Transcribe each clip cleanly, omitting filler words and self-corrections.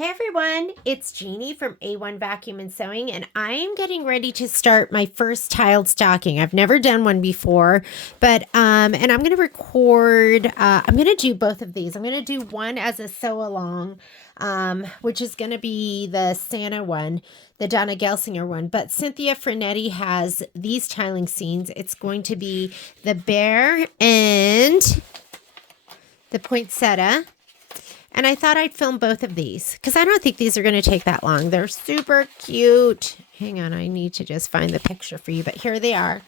Hey everyone, it's Jeannie from A1 Vacuum and Sewing, and I am getting ready to start my first tiled stocking. I've never done one before, but and I'm going to record. I'm going to do both of these. I'm going to do one as a sew along, which is going to be the Santa one, the Donna Gelsinger one. But Cynthia Frette has these tiling scenes. It's going to be the bear and the poinsettia. And I thought I'd film both of these because I don't think these are going to take that long. They're super cute. Hang on, I need to just find the picture for you, but here they are.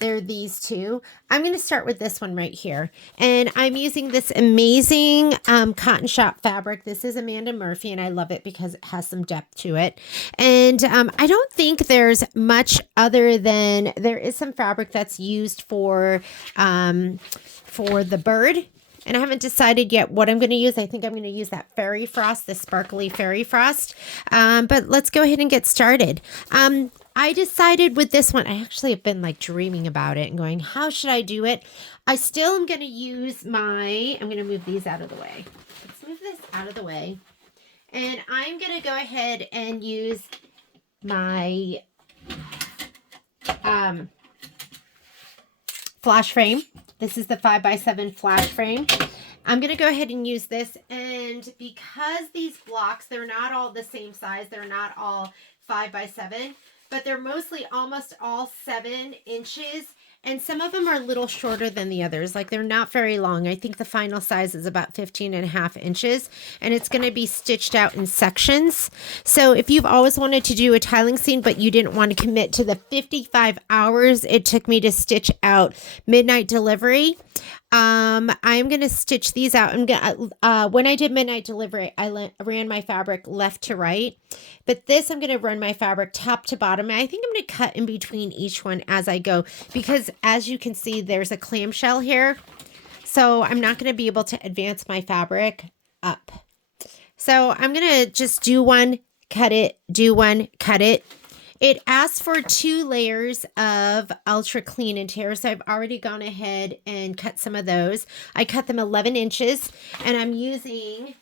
They're these two. I'm going to start with this one right here. And I'm using this amazing cotton shop fabric. This is Amanda Murphy, and I love it because it has some depth to it. And I don't think there's much other than there is some fabric that's used for the bird. And I haven't decided yet what I'm going to use. I think I'm going to use that fairy frost, the sparkly fairy frost. But let's go ahead and get started. I decided with this one, I actually have been like dreaming about it and going, how should I do it? I still am going to use I'm going to move these out of the way. Let's move this out of the way. And I'm going to go ahead and use my flash frame. This is the 5x7 flash frame. I'm going to go ahead and use this. And because these blocks, they're not all the same size. They're not all 5x7, but they're mostly almost all 7 inches. And some of them are a little shorter than the others. Like they're not very long. I think the final size is about 15.5 inches. And it's going to be stitched out in sections. So if you've always wanted to do a tiling scene, but you didn't want to commit to the 55 hours it took me to stitch out Midnight Delivery, I'm going to stitch these out. When I did Midnight Delivery, I ran my fabric left to right. But this, I'm going to run my fabric top to bottom. And I think I'm going to cut in between each one as I go. Because as you can see, there's a clamshell here. So I'm not going to be able to advance my fabric up. So I'm going to just do one, cut it, do one, cut it. It asks for 2 layers of Ultra Clean and Tear, so I've already gone ahead and cut some of those. I cut them 11 inches, and I'm using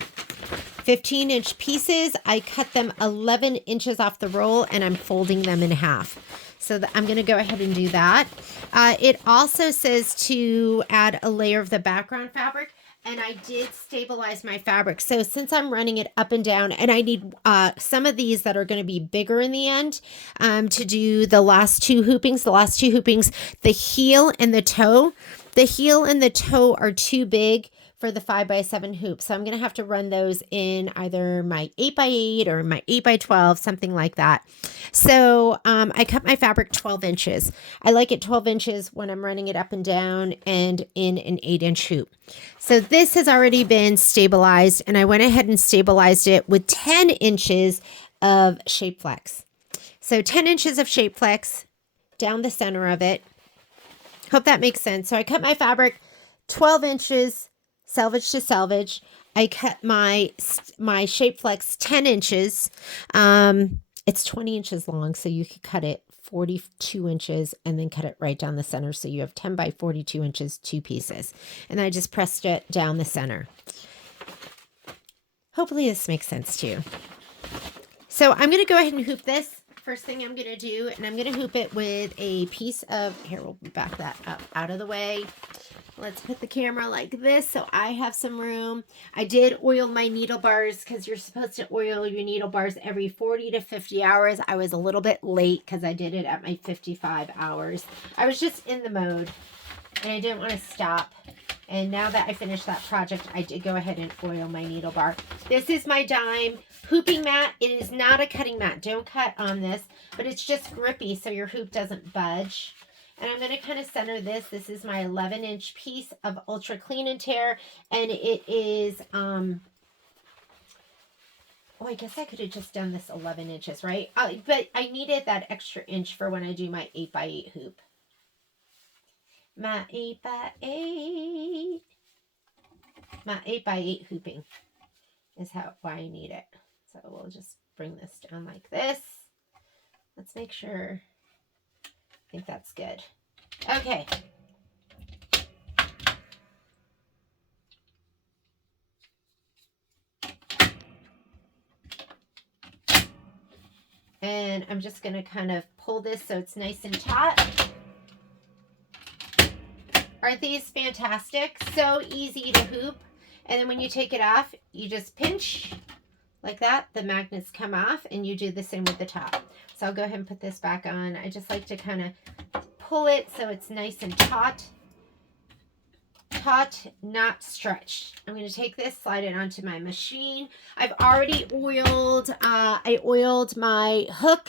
15-inch pieces. I cut them 11 inches off the roll, and I'm folding them in half. So I'm going to go ahead and do that. It also says to add a layer of the background fabric. And I did stabilize my fabric. So since I'm running it up and down, and I need some of these that are going to be bigger in the end to do the last 2 hoopings. The last 2 hoopings, the heel and the toe. The heel and the toe are too big for the 5x7 hoop. So I'm going to have to run those in either my 8x8 or my 8x12, something like that. So I cut my fabric 12 inches. I like it 12 inches when I'm running it up and down and in an 8-inch hoop. So this has already been stabilized, and I went ahead and stabilized it with 10 inches of Shape Flex. So 10 inches of Shape Flex down the center of it. Hope that makes sense. So I cut my fabric 12 inches, selvage to selvage. I cut my Shape Flex 10 inches. It's 20 inches long, so you could cut it 42 inches and then cut it right down the center. So you have 10 by 42 inches, 2 pieces. And I just pressed it down the center. Hopefully this makes sense to you. So I'm going to go ahead and hoop this. First thing I'm going to do, and I'm going to hoop it with a piece of, here, we'll back that up out of the way. Let's put the camera like this so I have some room. I did oil my needle bars because you're supposed to oil your needle bars every 40 to 50 hours. I was a little bit late because I did it at my 55 hours. I was just in the mode and I didn't want to stop. And now that I finished that project, I did go ahead and oil my needle bar. This is my dime hooping mat. It is not a cutting mat. Don't cut on this, but it's just grippy so your hoop doesn't budge. And I'm going to kind of center this. This is my 11-inch piece of Ultra Clean and Tear. And it is, oh, I guess I could have just done this 11 inches, right? But I needed that extra inch for when I do my 8x8 hoop. My 8x8. My 8x8 hooping is why I need it. So we'll just bring this down like this. Let's make sure. I think that's good. Okay. And I'm just going to kind of pull this so it's nice and taut. Aren't these fantastic? So easy to hoop. And then when you take it off, you just pinch like that. The magnets come off, and you do the same with the top. So I'll go ahead and put this back on. I just like to kind of pull it so it's nice and taut. Taut, not stretched. I'm going to take this, slide it onto my machine. I've already oiled, I oiled my hook,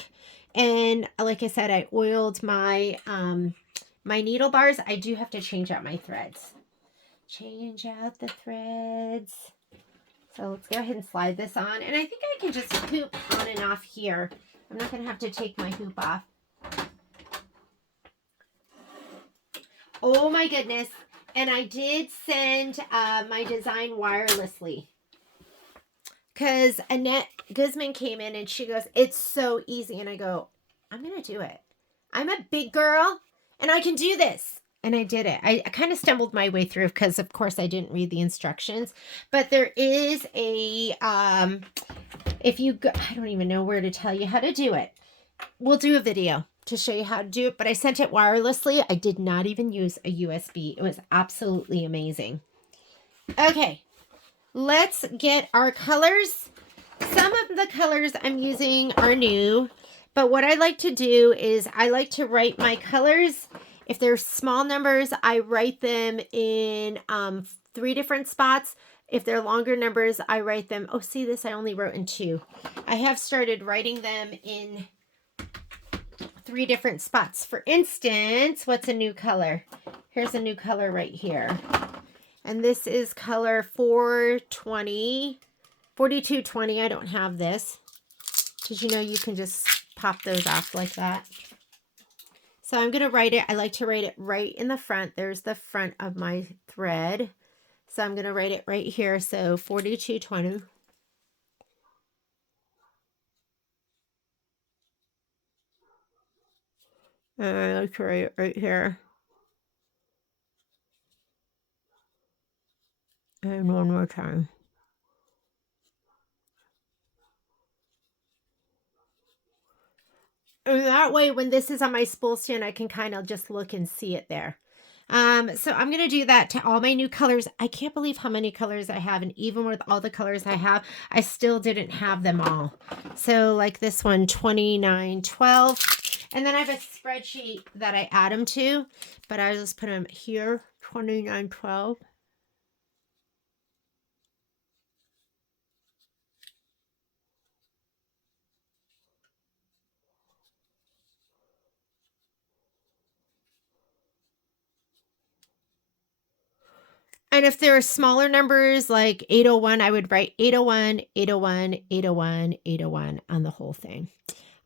and like I said, I oiled my, my needle bars. I do have to change out my threads. Change out the threads. So let's go ahead and slide this on. And I think I can just hoop on and off here. I'm not going to have to take my hoop off. Oh my goodness. And I did send my design wirelessly. Because Annette Guzman came in and she goes, it's so easy. And I go, I'm going to do it. I'm a big girl and I can do this. And I did it. I kind of stumbled my way through because, of course, I didn't read the instructions. But there is a, if you go, I don't even know where to tell you how to do it. We'll do a video to show you how to do it. But I sent it wirelessly. I did not even use a USB. It was absolutely amazing. Okay, let's get our colors. Some of the colors I'm using are new. But what I like to do is I like to write my colors. If they're small numbers, I write them in 3 different spots. If they're longer numbers, I write them. Oh, see this? I only wrote in 2. I have started writing them in 3 different spots. For instance, what's a new color? Here's a new color right here. And this is color 4220. I don't have this. Because you know you can just pop those off like that. So I'm going to write it. I like to write it right in the front. There's the front of my thread. So I'm going to write it right here. So 4220. And I like to write it right here. And one more time. And that way, when this is on my spool stand, I can kind of just look and see it there. So I'm going to do that to all my new colors. I can't believe how many colors I have. And even with all the colors I have, I still didn't have them all. So like this one, 2912. And then I have a spreadsheet that I add them to, but I just put them here, 2912. And if there are smaller numbers like 801, I would write 801, 801, 801, 801 on the whole thing.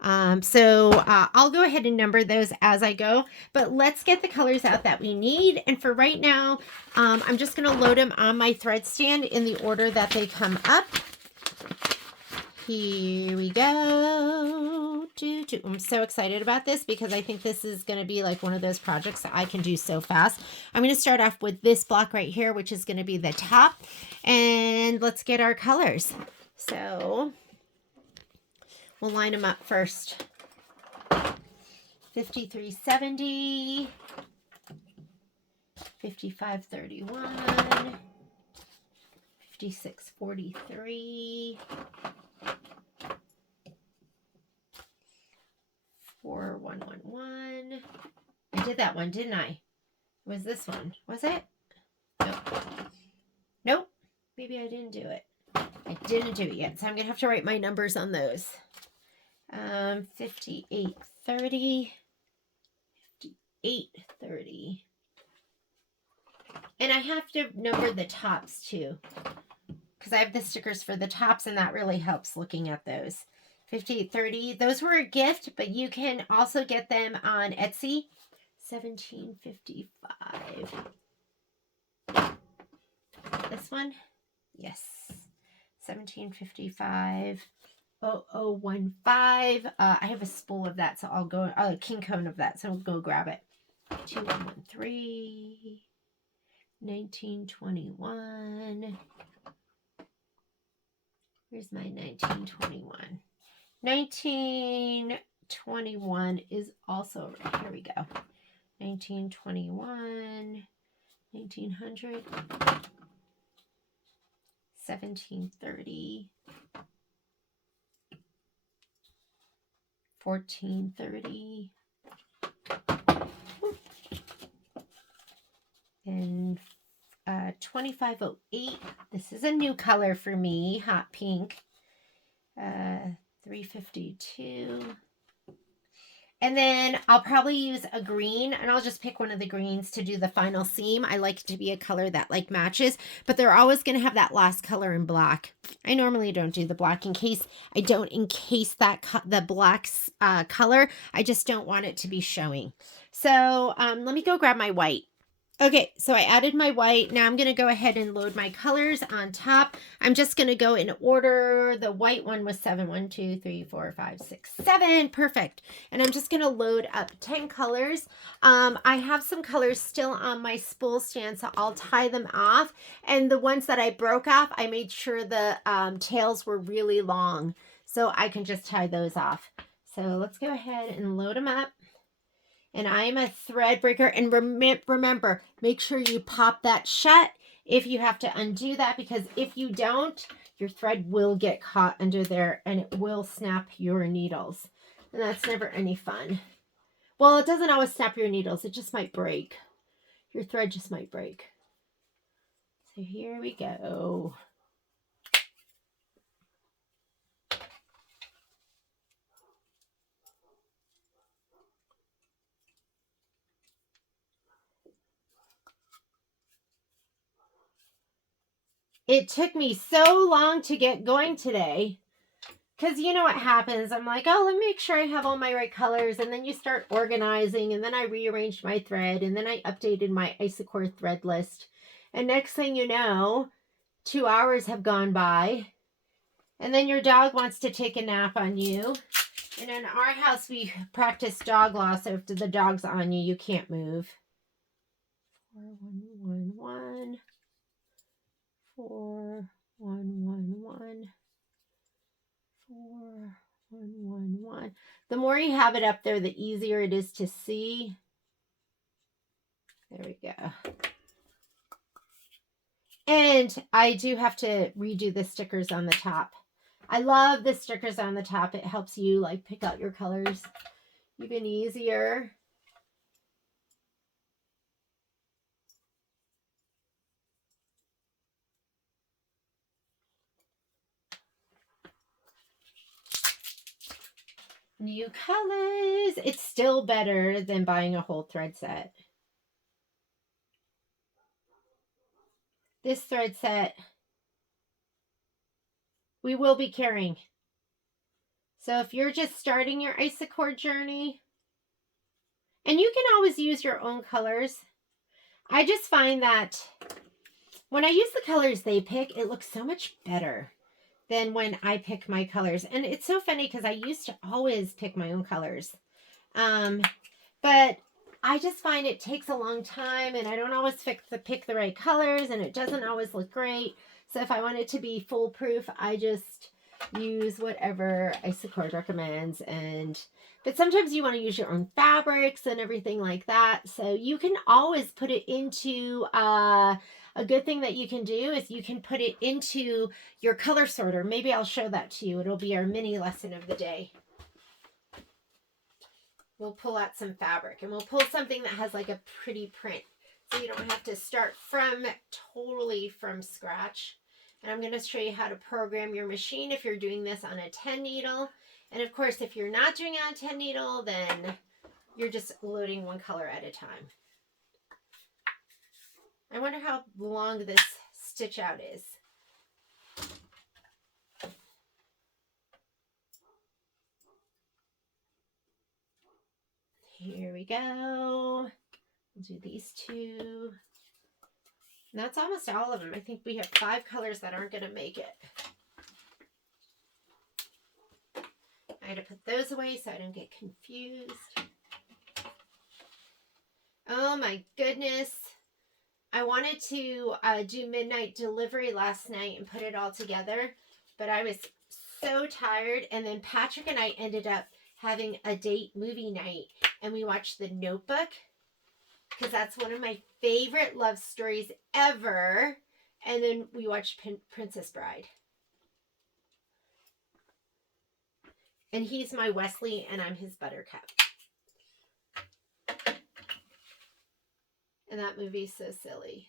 I'll go ahead and number those as I go, but let's get the colors out that we need. And for right now, I'm just going to load them on my thread stand in the order that they come up. Here we go. I'm so excited about this because I think this is going to be like one of those projects that I can do so fast. I'm going to start off with this block right here, which is going to be the top. And let's get our colors. So we'll line them up first. 5370, 5531, 5643, 4111. I did that one, didn't I? Was this one? Was it? Nope. Nope. Maybe I didn't do it. I didn't do it yet, so I'm going to have to write my numbers on those. 5830, 5830. And I have to number the tops too, because I have the stickers for the tops, and that really helps looking at those. 5830. Those were a gift, but you can also get them on Etsy. 1755. This one? Yes. 1755. 0015. I have a spool of that, so I'll go, a king cone of that, so I'll go grab it. 2113. 1921. Here's my 1921. 1921 is also right. Here we go. 1921, 1900, 1730, 1430, and 2508. This is a new color for me, hot pink. 352. And then I'll probably use a green, and I'll just pick one of the greens to do the final seam. I like it to be a color that like matches, but they're always going to have that last color in black. I normally don't do the black in case I don't encase that the black color. I just don't want it to be showing. So let me go grab my white. Okay, so I added my white. Now I'm going to go ahead and load my colors on top. I'm just going to go in order. The white one was 7. 1, 2, 3, 4, 5, 6, 7. Perfect. And I'm just going to load up 10 colors. I have some colors still on my spool stand, so I'll tie them off. And the ones that I broke off, I made sure the tails were really long, so I can just tie those off. So let's go ahead and load them up. And I'm a thread breaker. And remember, make sure you pop that shut if you have to undo that, because if you don't, your thread will get caught under there and it will snap your needles. And that's never any fun. Well, it doesn't always snap your needles. It just might break. Your thread just might break. So here we go. It took me so long to get going today, because you know what happens. I'm like, oh, let me make sure I have all my right colors. And then you start organizing. And then I rearranged my thread. And then I updated my Isacore thread list. And next thing you know, 2 hours have gone by. And then your dog wants to take a nap on you. And in our house, we practice dog law. So if the dog's on you, you can't move. 4, 1, 1, 1. 4, 1, 1, 1. 4, 1, 1, 1. The more you have it up there, the easier it is to see. There we go. And I do have to redo the stickers on the top. I love the stickers on the top. It helps you like pick out your colors even easier. New colors. It's still better than buying a whole thread set. This thread set we will be carrying. So if you're just starting your Isacore journey, and you can always use your own colors. I just find that when I use the colors they pick, it looks so much better than when I pick my colors. And it's so funny because I used to always pick my own colors. But I just find it takes a long time and I don't always pick the right colors and it doesn't always look great. So if I want it to be foolproof, I just use whatever Isacore recommends. But sometimes you want to use your own fabrics and everything like that. So you can always put it into a good thing that you can do is you can put it into your color sorter. Maybe I'll show that to you. It'll be our mini lesson of the day. We'll pull out some fabric and we'll pull something that has like a pretty print. So you don't have to start totally from scratch. And I'm going to show you how to program your machine if you're doing this on a 10 needle. And of course, if you're not doing it on a 10 needle, then you're just loading one color at a time. I wonder how long this stitch out is. Here we go. We'll do these two. And that's almost all of them. I think we have 5 colors that aren't going to make it. I had to put those away so I don't get confused. Oh my goodness. I wanted to do midnight delivery last night and put it all together, but I was so tired. And then Patrick and I ended up having a date movie night, and we watched The Notebook because that's one of my favorite love stories ever. And then we watched Princess Bride. And he's my Wesley and I'm his Buttercup. And that movie's so silly.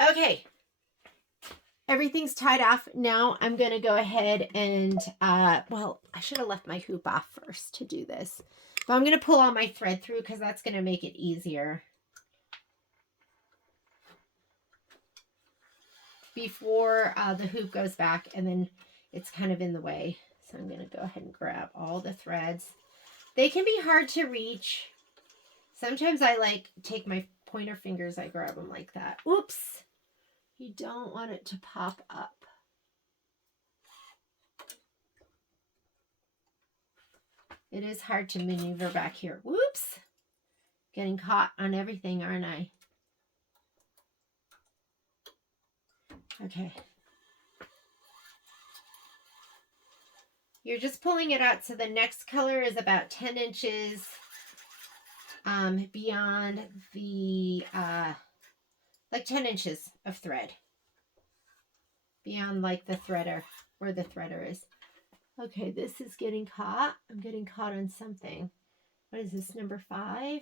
Okay. Everything's tied off. Now I'm going to go ahead and, well, I should have left my hoop off first to do this. But I'm going to pull all my thread through because that's going to make it easier. Before the hoop goes back, and then it's kind of in the way. So I'm going to go ahead and grab all the threads. They can be hard to reach. Sometimes I take my pointer fingers, I grab them like that. Oops. You don't want it to pop up. It is hard to maneuver back here. Whoops. Getting caught on everything, aren't I? Okay. You're just pulling it out so the next color is about 10 inches beyond the, like 10 inches of thread. Beyond like the threader, where the threader is. Okay, this is getting caught. I'm getting caught on something. What is this, number 5?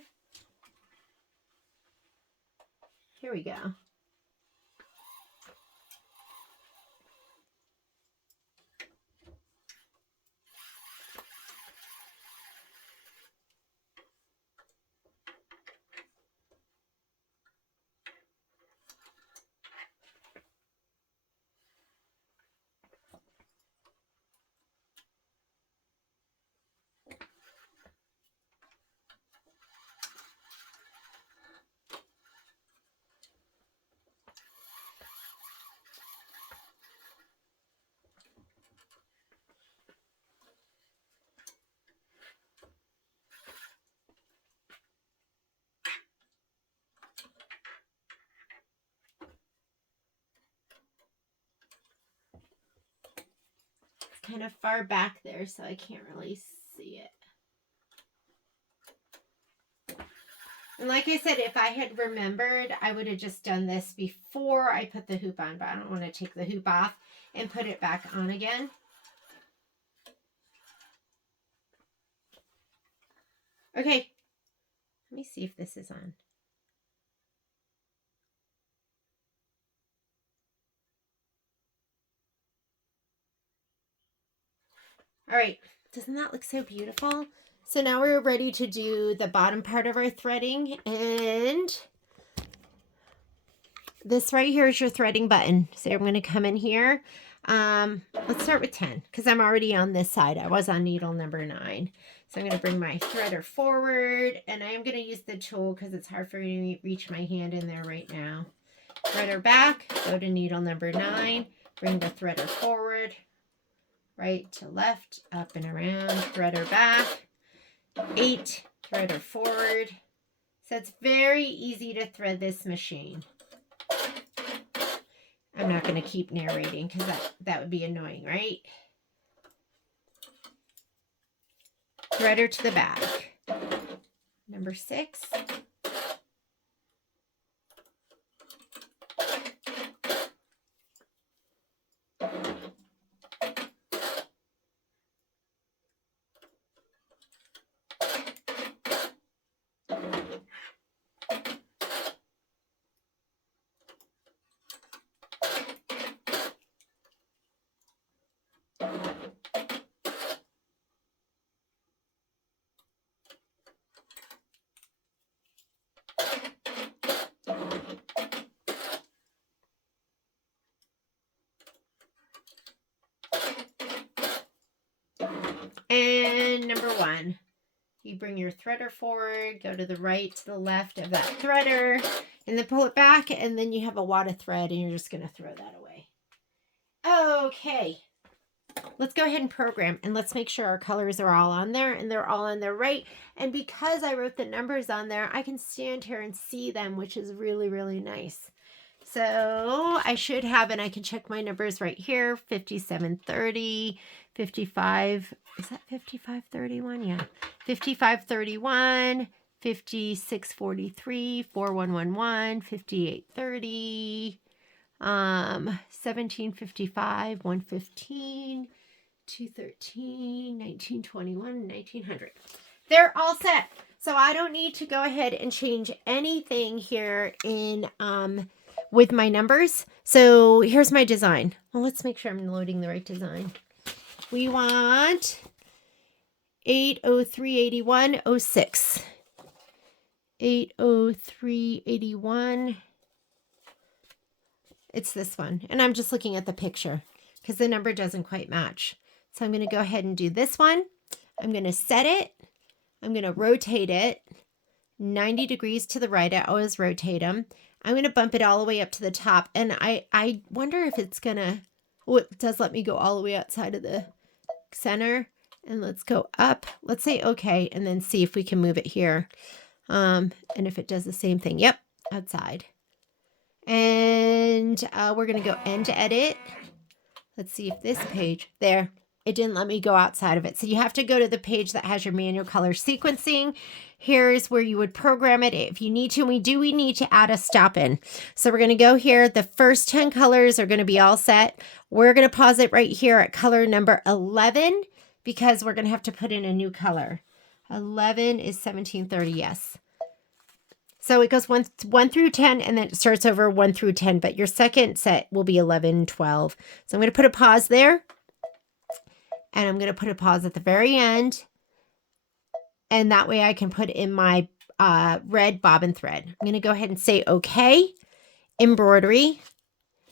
Here we go. Kind of far back there, so I can't really see it. And like I said, if I had remembered, I would have just done this before I put the hoop on, but I don't want to take the hoop off and put it back on again. Okay, let me see if this is on. All right, doesn't that look so beautiful? So now we're ready to do the bottom part of our threading, and this right here is your threading button. So I'm going to come in here. Let's start with 10 because I'm already on this side. I was on needle number 9. So I'm going to bring my threader forward, and I am going to use the tool because it's hard for me to reach my hand in there right now. Threader back, go to needle number 9, bring the threader forward, right to left, up and around, threader back, 8, threader forward. So it's very easy to thread this machine. I'm not going to keep narrating because that would be annoying, right? Threader to the back. Number 6. And number 1, you bring your threader forward, go to the right, to the left of that threader, and then pull it back, and then you have a wad of thread, and you're just going to throw that away. Okay, let's go ahead and program, and let's make sure our colors are all on there, and they're all on there right. And because I wrote the numbers on there, I can stand here and see them, which is really, really nice. So I should have, and I can check my numbers right here, 5730, 55, is that 5531? Yeah. 5531, 5643, 4111, 5830, 1755, 115, 213, 1921, 1900. They're all set. So I don't need to go ahead and change anything here in with my numbers. So here's my design. Well, let's make sure I'm loading the right design. We want 8038106. 80381. It's this one. And I'm just looking at the picture because the number doesn't quite match. So I'm going to go ahead and do this one. I'm going to set it. I'm going to rotate it 90 degrees to the right. I always rotate them. I'm going to bump it all the way up to the top. And I wonder if it's going to, oh, it does let me go all the way outside of the center. And let's go up. Let's say okay, and then see if we can move it here. And if it does the same thing. Yep, outside. And we're going to go end to edit. Let's see if this page, there, it didn't let me go outside of it. So you have to go to the page that has your manual color sequencing. Here's where you would program it if you need to. We need to add a stop in. So we're going to go here. The first 10 colors are going to be all set. We're going to pause it right here at color number 11 because we're going to have to put in a new color. 11 is 1730, yes. So it goes 1 through 10, and then it starts over 1 through 10, but your second set will be 11, 12. So I'm going to put a pause there, and I'm going to put a pause at the very end, and that way I can put in my red bobbin thread. I'm going to go ahead and say okay, embroidery,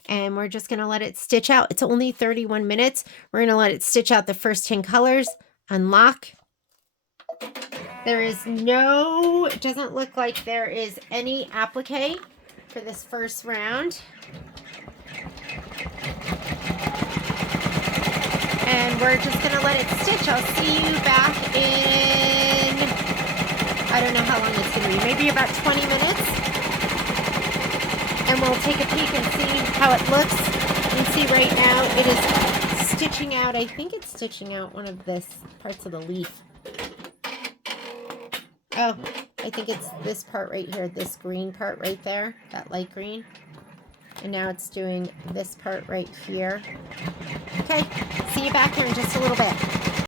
and we're just going to let it stitch out. It's only 31 minutes. We're going to let it stitch out the first 10 colors, unlock. There is no, it doesn't look like there is any applique for this first round. And we're just going to let it stitch. I'll see you back in, I don't know how long it's going to be, maybe about 20 minutes. And we'll take a peek and see how it looks. You can see right now it is stitching out, I think it's stitching out one of this parts of the leaf. Oh, I think it's this part right here, this green part right there, that light green. And now it's doing this part right here. Okay, see you back here in just a little bit.